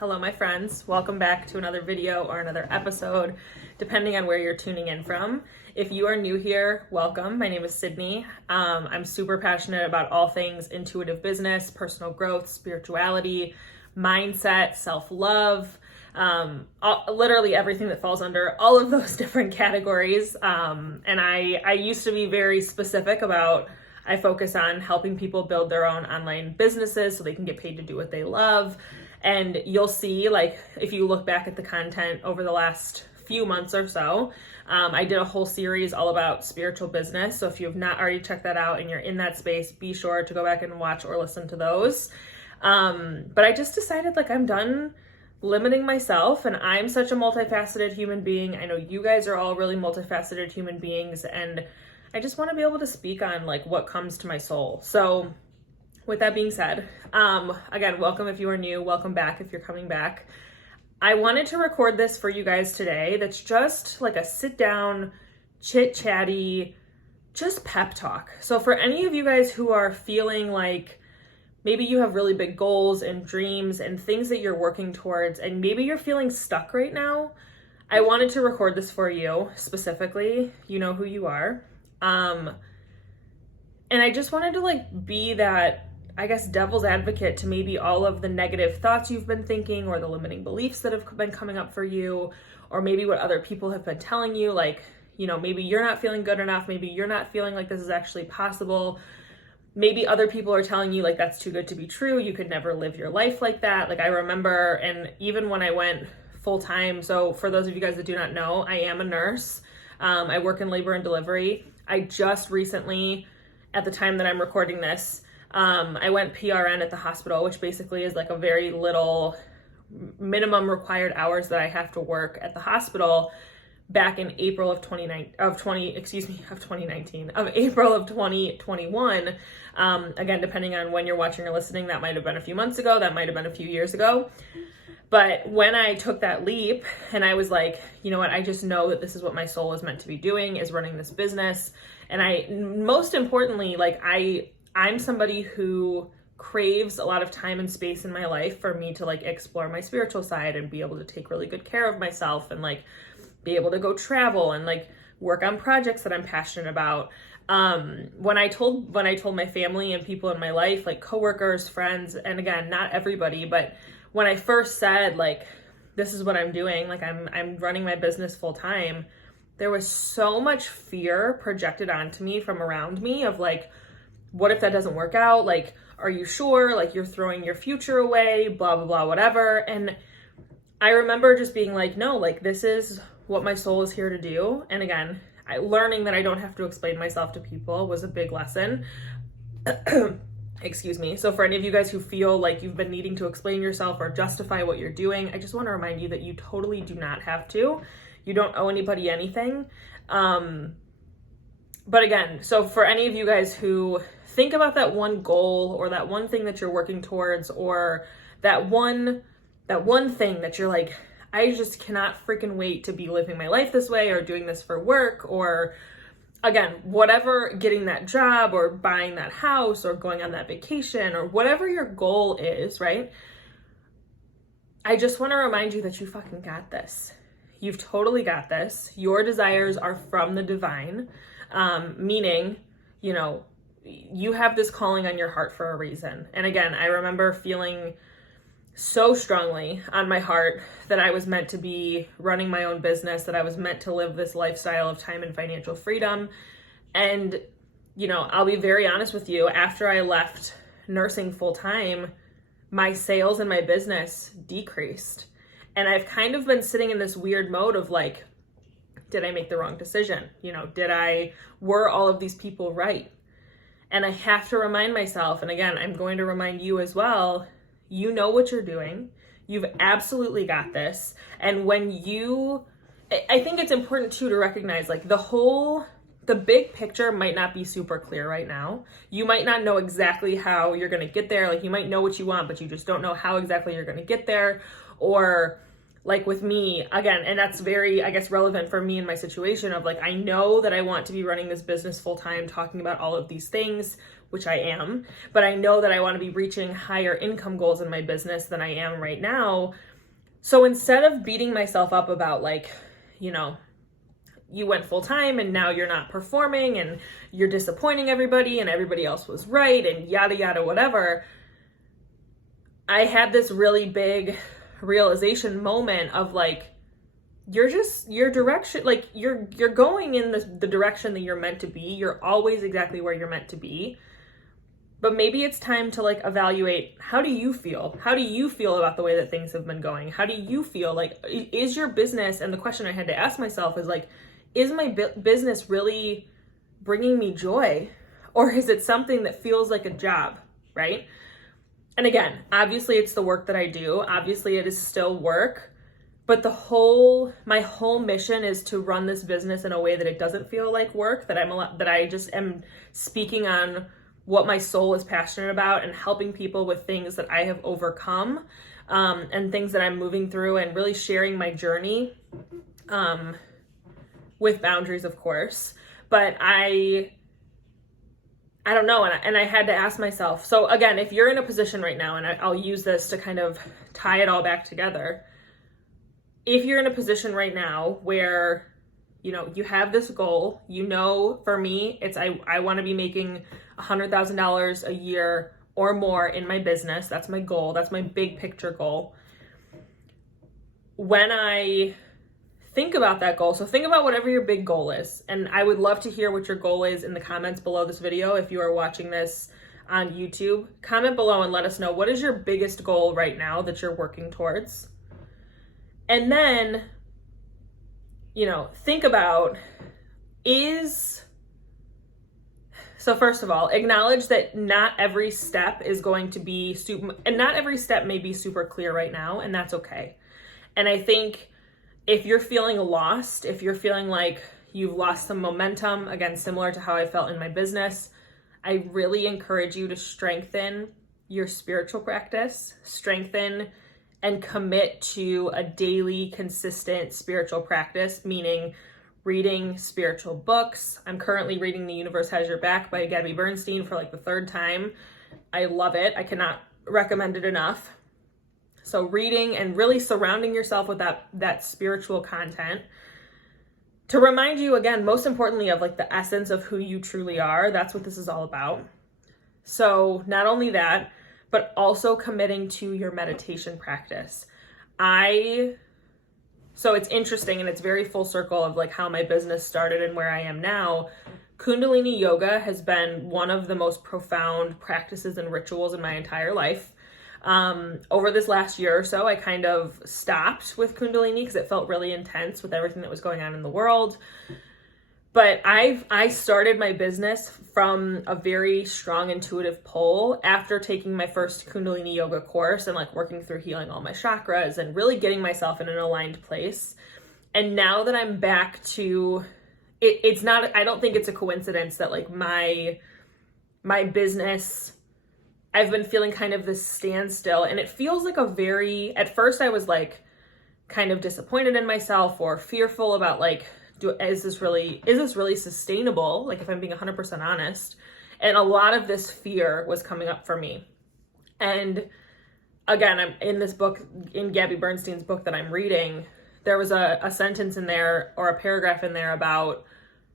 Hello, my friends. Welcome back to another video or another episode, depending on where you're tuning in from. If you are new here, welcome. My name is Sydney. I'm super passionate about all things intuitive business, personal growth, spirituality, mindset, self-love, literally everything that falls under all of those different categories. And I used to be very specific about I focus on helping people build their own online businesses so they can get paid to do what they love. And you'll see, like, if you look back at the content over the last few months or so, I did a whole series all about spiritual business. So if you have not already checked that out and you're in that space, be sure to go back and watch or listen to those. But I just decided, like, I'm done limiting myself, and I'm such a multifaceted human being. I know you guys are all really multifaceted human beings, and I just want to be able to speak on, like, what comes to my soul. So with that being said, again, welcome if you are new, welcome back if you're coming back. I wanted to record this for you guys today. That's just like a sit down, chit chatty, just pep talk. So for any of you guys who are feeling like maybe you have really big goals and dreams and things that you're working towards, and maybe you're feeling stuck right now, I wanted to record this for you specifically. You know who you are. And I just wanted to, like, be that, I guess, devil's advocate to maybe all of the negative thoughts you've been thinking, or the limiting beliefs that have been coming up for you, or maybe what other people have been telling you, like, you know, maybe you're not feeling good enough, maybe you're not feeling like this is actually possible, maybe other people are telling you, like, that's too good to be true, you could never live your life like that. Like, I remember, and even when I went full-time, so for those of you guys that do not know, I am a nurse. I work in labor and delivery. I just recently, at the time that I'm recording this, I went PRN at the hospital, which basically is like a very little minimum required hours that I have to work at the hospital back in April of April of 2021. Again, depending on when you're watching or listening, that might have been a few months ago, that might have been a few years ago. But when I took that leap and I was like, you know what, I just know that this is what my soul is meant to be doing, is running this business. And I, most importantly, like, I'm somebody who craves a lot of time and space in my life for me to, like, explore my spiritual side and be able to take really good care of myself and, like, be able to go travel and, like, work on projects that I'm passionate about. When I told my family and people in my life, like coworkers, friends, and again, not everybody, but when I first said, like, this is what I'm doing, like, I'm running my business full time, there was so much fear projected onto me from around me of, like, what if that doesn't work out? Like, are you sure? Like, you're throwing your future away, blah, blah, blah, whatever. And I remember just being like, no, like, this is what my soul is here to do. And again, learning that I don't have to explain myself to people was a big lesson. Excuse me. So for any of you guys who feel like you've been needing to explain yourself or justify what you're doing, I just want to remind you that you totally do not have to. You don't owe anybody anything. But again, so for any of you guys who think about that one goal or that one thing that you're working towards, or that one thing that you're like, I just cannot freaking wait to be living my life this way, or doing this for work, or again, whatever, getting that job or buying that house or going on that vacation or whatever your goal is, right? I just want to remind you that you fucking got this. You've totally got this. Your desires are from the divine, meaning, you know, you have this calling on your heart for a reason. And again, I remember feeling so strongly on my heart that I was meant to be running my own business, that I was meant to live this lifestyle of time and financial freedom. And, you know, I'll be very honest with you, after I left nursing full time, my sales and my business decreased. And I've kind of been sitting in this weird mode of, like, did I make the wrong decision? You know, were all of these people right? And I have to remind myself, and again, I'm going to remind you as well, you know what you're doing. You've absolutely got this. And when I think it's important too to recognize, like, the big picture might not be super clear right now. You might not know exactly how you're going to get there. Like, you might know what you want, but you just don't know how exactly you're going to get there. Or like with me, again, and that's very, I guess, relevant for me in my situation of like, I know that I want to be running this business full time, talking about all of these things, which I am, but I know that I want to be reaching higher income goals in my business than I am right now. So instead of beating myself up about like, you know, you went full time and now you're not performing and you're disappointing everybody and everybody else was right and yada, yada, whatever, I had this really big realization moment of like, your direction, like you're going in the direction that you're meant to be. You're always exactly where you're meant to be. But maybe it's time to like evaluate, how do you feel? How do you feel about the way that things have been going? How do you feel? Like, is your business, and the question I had to ask myself is like, is my business really bringing me joy? Or is it something that feels like a job, right? And again, obviously it's the work that I do. Obviously it is still work, but my whole mission is to run this business in a way that it doesn't feel like work, that I just am speaking on what my soul is passionate about and helping people with things that I have overcome, and things that I'm moving through, and really sharing my journey, with boundaries, of course. But I don't know. And I had to ask myself. So again, if you're in a position right now, and I'll use this to kind of tie it all back together. If you're in a position right now where, you know, you have this goal, you know, for me, it's, I want to be making $100,000 a year or more in my business. That's my goal. That's my big picture goal. When I think about that goal, so think about whatever your big goal is. And I would love to hear what your goal is in the comments below this video. If you are watching this on YouTube, comment below and let us know, what is your biggest goal right now that you're working towards? And then, you know, think about, so first of all, acknowledge that not every step is going to be and not every step may be super clear right now, and that's okay. And I think if you're feeling lost, if you're feeling like you've lost some momentum, again, similar to how I felt in my business, I really encourage you to strengthen your spiritual practice, strengthen and commit to a daily, consistent spiritual practice, meaning reading spiritual books. I'm currently reading The Universe Has Your Back by Gabby Bernstein for like the third time. I love it. I cannot recommend it enough. So reading and really surrounding yourself with that spiritual content to remind you, again, most importantly, of like the essence of who you truly are. That's what this is all about. So not only that, but also committing to your meditation practice. So it's interesting, and it's very full circle of like how my business started and where I am now. Kundalini yoga has been one of the most profound practices and rituals in my entire life. Over this last year or so, I kind of stopped with Kundalini because it felt really intense with everything that was going on in the world. But I started my business from a very strong intuitive pull after taking my first Kundalini yoga course and like working through healing all my chakras and really getting myself in an aligned place. And now that I'm back to it's not, I don't think it's a coincidence that like my business, I've been feeling kind of this standstill, and it feels like at first I was like kind of disappointed in myself or fearful about like, is this really sustainable? Like if I'm being 100% honest. And a lot of this fear was coming up for me. And again, I'm in this book, in Gabby Bernstein's book that I'm reading, there was a sentence in there or a paragraph in there about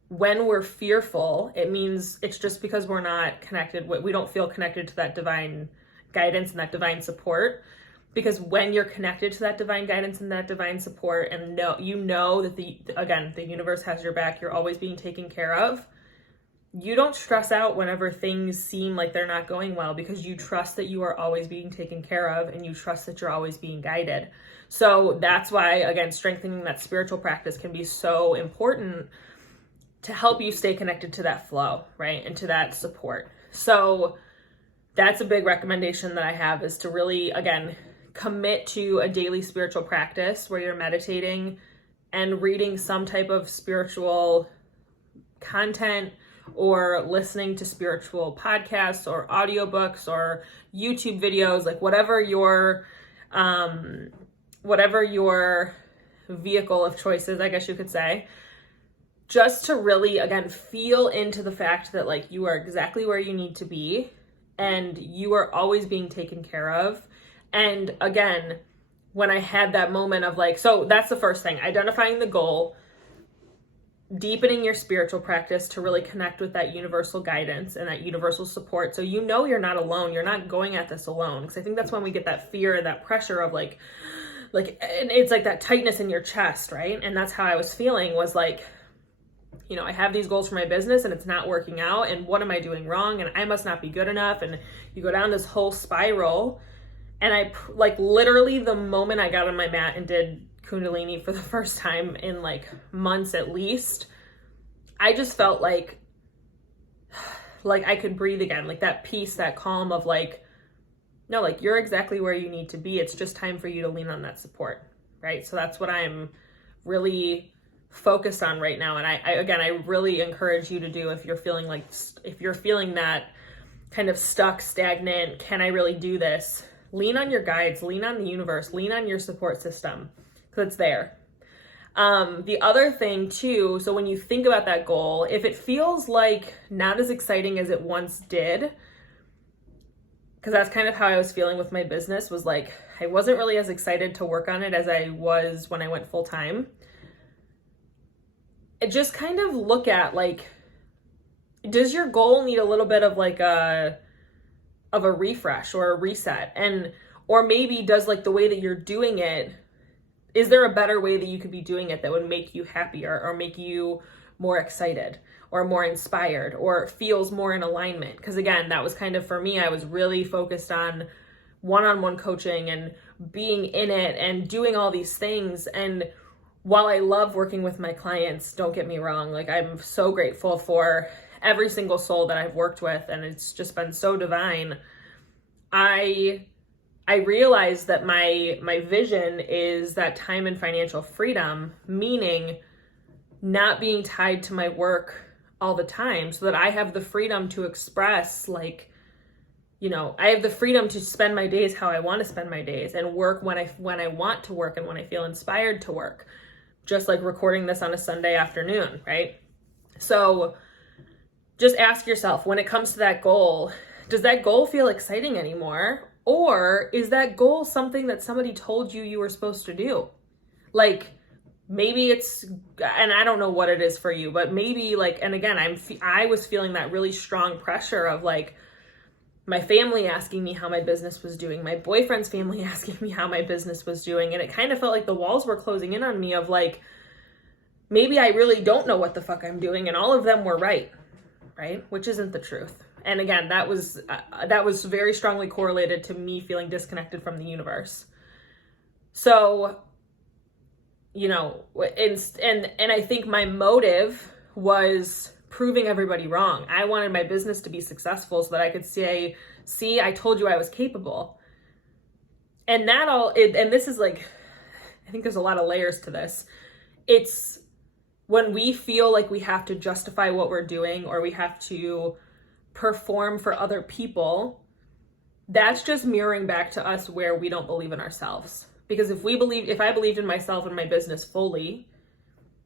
when we're fearful, it means it's just because we're not connected. We don't feel connected to that divine guidance and that divine support. Because when you're connected to that divine guidance and that divine support, and you know that the universe has your back, you're always being taken care of, you don't stress out whenever things seem like they're not going well, because you trust that you are always being taken care of and you trust that you're always being guided. So that's why, again, strengthening that spiritual practice can be so important to help you stay connected to that flow, right? And to that support. So that's a big recommendation that I have, is to really, again, commit to a daily spiritual practice where you're meditating and reading some type of spiritual content or listening to spiritual podcasts or audiobooks or YouTube videos, like whatever your whatever your vehicle of choice is, I guess you could say, just to really, again, feel into the fact that like you are exactly where you need to be and you are always being taken care of. And again, when I had that moment of like, so that's the first thing, identifying the goal, deepening your spiritual practice to really connect with that universal guidance and that universal support. So you know you're not alone. You're not going at this alone. Because I think that's when we get that fear and that pressure of like, and it's like that tightness in your chest, right? And that's how I was feeling, was like, you know, I have these goals for my business and it's not working out. And what am I doing wrong? And I must not be good enough. And you go down this whole spiral. And I, like, literally the moment I got on my mat and did Kundalini for the first time in like months at least, I just felt like I could breathe again, like that peace, that calm of like, no, like you're exactly where you need to be. It's just time for you to lean on that support, right? So that's what I'm really focused on right now. And I really encourage you to do, if you're feeling that kind of stuck, stagnant, can I really do this? Lean on your guides, lean on the universe, lean on your support system, because it's there. The other thing too, so when you think about that goal, if it feels like not as exciting as it once did, because that's kind of how I was feeling with my business, was like, I wasn't really as excited to work on it as I was when I went full time. Just kind of look at like, does your goal need a little bit of like a refresh or a reset? Or maybe does like the way that you're doing it, is there a better way that you could be doing it that would make you happier or make you more excited or more inspired or feels more in alignment? Because again, that was kind of, for me, I was really focused on one-on-one coaching and being in it and doing all these things. And while I love working with my clients, don't get me wrong, like I'm so grateful for every single soul that I've worked with, and it's just been so divine. I realized that my vision is that time and financial freedom, meaning not being tied to my work all the time, so that I have the freedom to express, like, you know, I have the freedom to spend my days how I want to spend my days and work when I want to work and when I feel inspired to work, just like recording this on a Sunday afternoon, right? So just ask yourself, when it comes to that goal, does that goal feel exciting anymore? Or is that goal something that somebody told you were supposed to do? Like, maybe it's, and I don't know what it is for you, but maybe like, and again, I was feeling that really strong pressure of like, my family asking me how my business was doing, my boyfriend's family asking me how my business was doing. And it kind of felt like the walls were closing in on me of like, maybe I really don't know what the fuck I'm doing. And all of them were right? Which isn't the truth. And again, that was very strongly correlated to me feeling disconnected from the universe. So, you know, and I think my motive was proving everybody wrong. I wanted my business to be successful so that I could say, see, I told you I was capable. And and this is like, I think there's a lot of layers to this. It's when we feel like we have to justify what we're doing or we have to perform for other people, that's just mirroring back to us where we don't believe in ourselves. Because if I believed in myself and my business fully,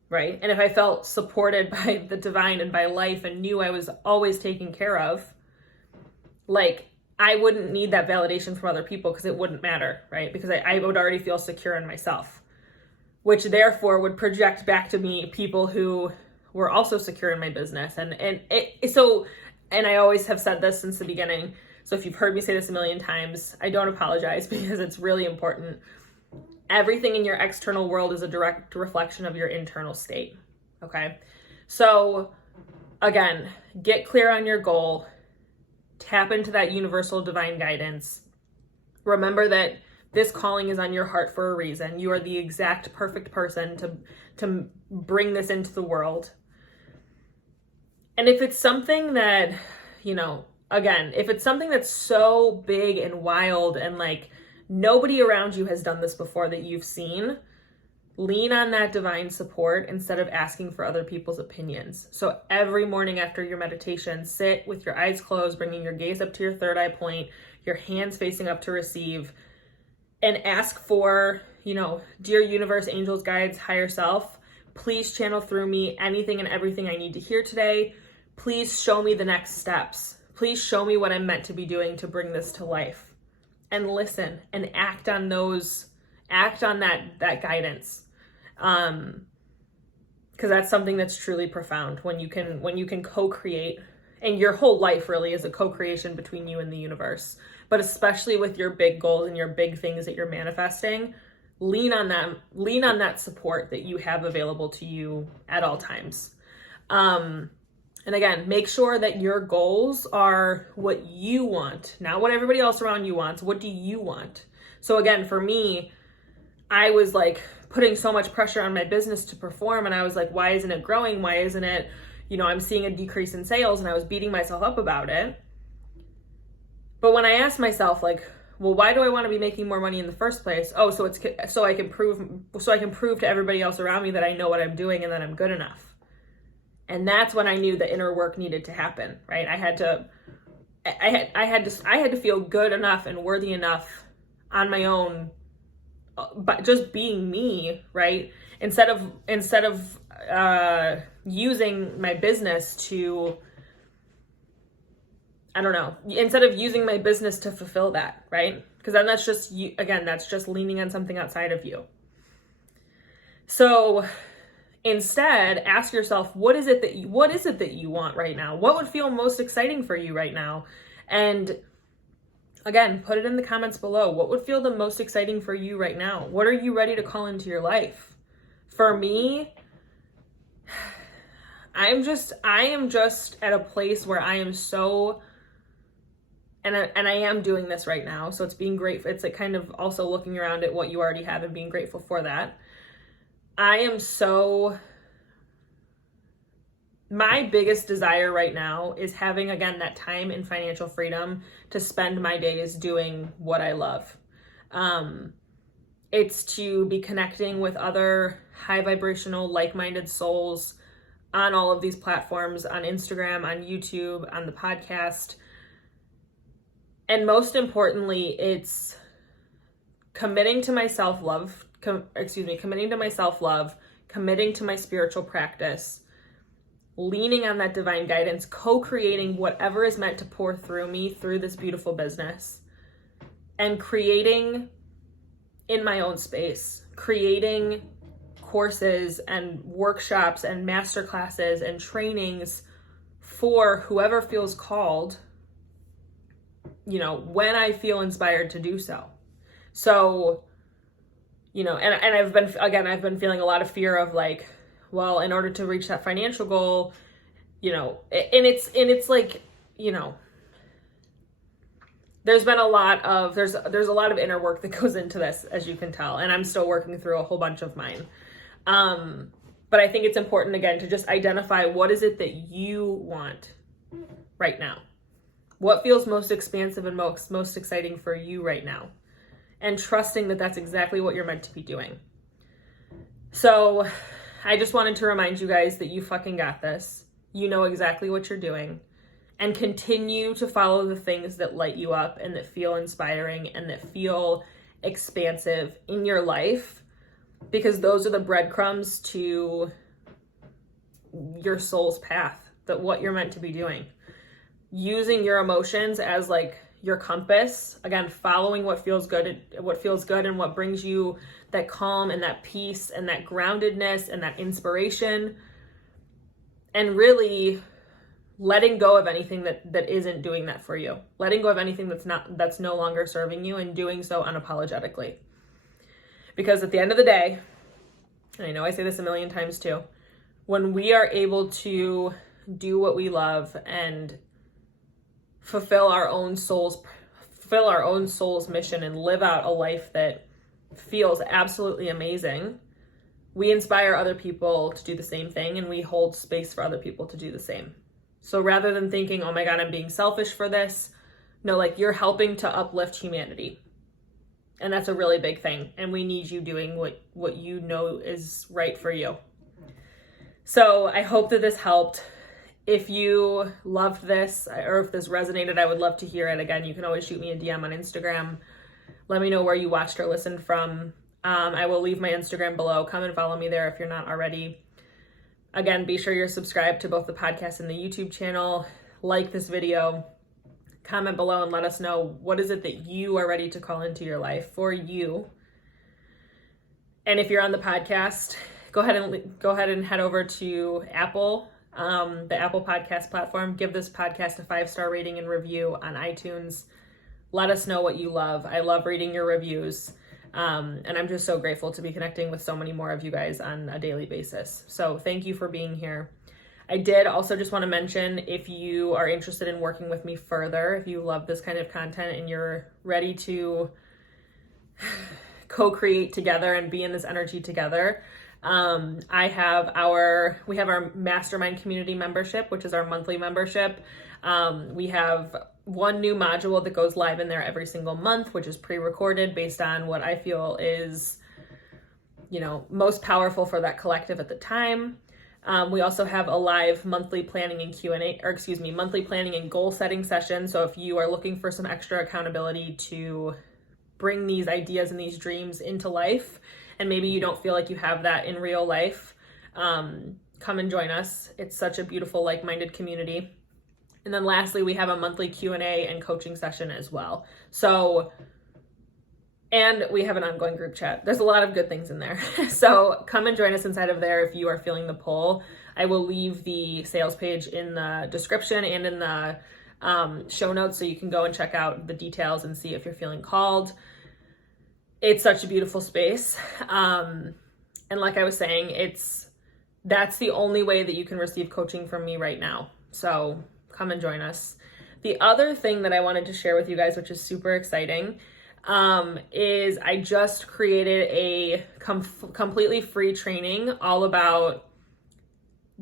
right? And if I felt supported by the divine and by life and knew I was always taken care of, like, I wouldn't need that validation from other people because it wouldn't matter, right? Because I would already feel secure in myself, which therefore would project back to me people who were also secure in my business. And I always have said this since the beginning. So if you've heard me say this a million times, I don't apologize because it's really important. Everything in your external world is a direct reflection of your internal state. Okay. So again, get clear on your goal, tap into that universal divine guidance. Remember that this calling is on your heart for a reason. You are the exact perfect person to bring this into the world. And if it's something that, you know, again, if it's something that's so big and wild and like nobody around you has done this before that you've seen, lean on that divine support instead of asking for other people's opinions. So every morning after your meditation, sit with your eyes closed, bringing your gaze up to your third eye point, your hands facing up to receive, and ask for dear universe, angels, guides, higher self, please channel through me anything and everything I need to hear today. Please show me the next steps. Please show me what I'm meant to be doing to bring this to life. And listen and act on that guidance. Because that's something that's truly profound when you can co-create, and your whole life really is a co-creation between you and the universe. But especially with your big goals and your big things that you're manifesting, lean on that support that you have available to you at all times. And again, make sure that your goals are what you want, not what everybody else around you wants. What do you want? So again, for me, I was like putting so much pressure on my business to perform, and I was like, why isn't it growing? Why isn't it, I'm seeing a decrease in sales, and I was beating myself up about it. But when I asked myself, like, well, why do I want to be making more money in the first place? Oh, so I can prove to everybody else around me that I know what I'm doing and that I'm good enough. And that's when I knew the inner work needed to happen, right? I had to feel good enough and worthy enough on my own, but just being me, right? Instead of using my business to, instead of using my business to fulfill that, right? Because then that's just leaning on something outside of you. So instead, ask yourself, what is it that you want right now? What would feel most exciting for you right now? And again, put it in the comments below. What would feel the most exciting for you right now? What are you ready to call into your life? For me, I am just at a place where I am so, and I am doing this right now. So it's being grateful. It's like kind of also looking around at what you already have and being grateful for that. My biggest desire right now is having, again, that time and financial freedom to spend my days doing what I love. It's to be connecting with other high vibrational, like-minded souls on all of these platforms, on Instagram, on YouTube, on the podcast. And most importantly, it's committing to my self-love, committing to my spiritual practice, leaning on that divine guidance, co-creating whatever is meant to pour through me through this beautiful business, and creating in my own space, creating courses and workshops and masterclasses and trainings for whoever feels called, when I feel inspired to do so. So, and I've been feeling a lot of fear of like, well, in order to reach that financial goal, and it's like, there's a lot of inner work that goes into this, as you can tell, and I'm still working through a whole bunch of mine. But I think it's important, again, to just identify what is it that you want right now? What feels most expansive and most exciting for you right now? And trusting that that's exactly what you're meant to be doing. So I just wanted to remind you guys that you fucking got this. You know exactly what you're doing. And continue to follow the things that light you up and that feel inspiring and that feel expansive in your life, because those are the breadcrumbs to your soul's path, that what you're meant to be doing. Using your emotions as like your compass, again, following what feels good and what brings you that calm and that peace and that groundedness and that inspiration, and really letting go of anything that isn't doing that for you, letting go of anything that's no longer serving you, and doing so unapologetically. Because at the end of the day, and I know I say this a million times too, when we are able to do what we love and fulfill our own soul's mission and live out a life that feels absolutely amazing, we inspire other people to do the same thing, and we hold space for other people to do the same. So rather than thinking, oh my God, I'm being selfish for this, no, like, you're helping to uplift humanity. And that's a really big thing. And we need you doing what you know is right for you. So I hope that this helped. If you loved this, or if this resonated, I would love to hear it. Again, you can always shoot me a DM on Instagram. Let me know where you watched or listened from. I will leave my Instagram below. Come and follow me there if you're not already. Again, be sure you're subscribed to both the podcast and the YouTube channel. Like this video, comment below and let us know what is it that you are ready to call into your life for you. And if you're on the podcast, go ahead and head over to Apple, the Apple Podcast platform. Give this podcast a 5-star rating and review on iTunes. Let us know what you love. I love reading your reviews. And I'm just so grateful to be connecting with so many more of you guys on a daily basis. So thank you for being here. I did also just want to mention, if you are interested in working with me further, if you love this kind of content and you're ready to co-create together and be in this energy together, we have our mastermind community membership, which is our monthly membership. We have one new module that goes live in there every single month, which is pre-recorded based on what I feel is, most powerful for that collective at the time. We also have a live monthly planning and monthly planning and goal setting session. So if you are looking for some extra accountability to bring these ideas and these dreams into life, and maybe you don't feel like you have that in real life, come and join us. It's such a beautiful, like-minded community. And then lastly, we have a monthly Q&A and coaching session as well. And we have an ongoing group chat. There's a lot of good things in there. So come and join us inside of there if you are feeling the pull. I will leave the sales page in the description and in the show notes, so you can go and check out the details and see if you're feeling called. It's such a beautiful space. And like I was saying, that's the only way that you can receive coaching from me right now. So come and join us. The other thing that I wanted to share with you guys, which is super exciting, is I just created a completely free training all about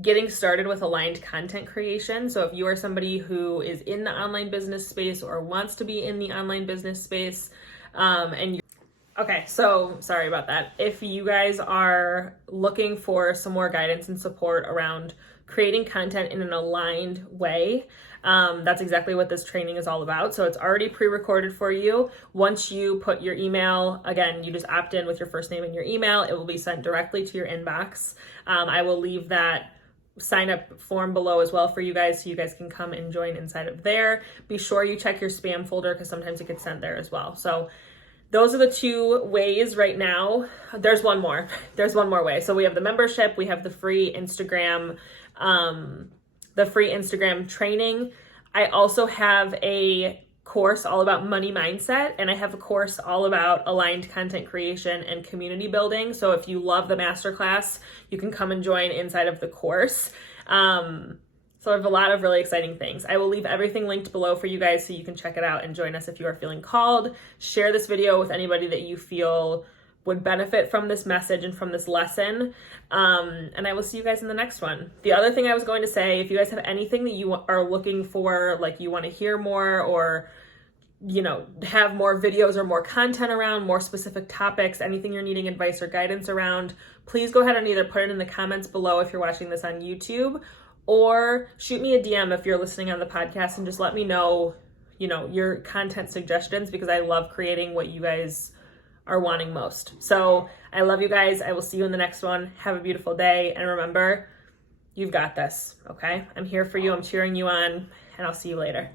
getting started with aligned content creation. So if you are somebody who is in the online business space or wants to be in the online business space, okay, so sorry about that. If you guys are looking for some more guidance and support around creating content in an aligned way, that's exactly what this training is all about. So it's already pre-recorded for you. Once you put your email, again, you just opt in with your first name and your email. It will be sent directly to your inbox. I will leave that sign up form below as well for you guys, so you guys can come and join inside of there. Be sure you check your spam folder, because sometimes it gets sent there as well. So those are the two ways right now. There's one more way. So we have the membership, we have the free Instagram training. I also have a course all about money mindset, and I have a course all about aligned content creation and community building. So if you love the masterclass, you can come and join inside of the course. So I have a lot of really exciting things. I will leave everything linked below for you guys so you can check it out and join us if you are feeling called. Share this video with anybody that you feel would benefit from this message and from this lesson. And I will see you guys in the next one. The other thing I was going to say, if you guys have anything that you are looking for, like you want to hear more, or have more videos or more content around, more specific topics, anything you're needing advice or guidance around, please go ahead and either put it in the comments below if you're watching this on YouTube, or shoot me a DM if you're listening on the podcast, and just let me know, your content suggestions, because I love creating what you guys are wanting most. So I love you guys. I will see you in the next one. Have a beautiful day. And remember, you've got this, okay? I'm here for you. I'm cheering you on, and I'll see you later.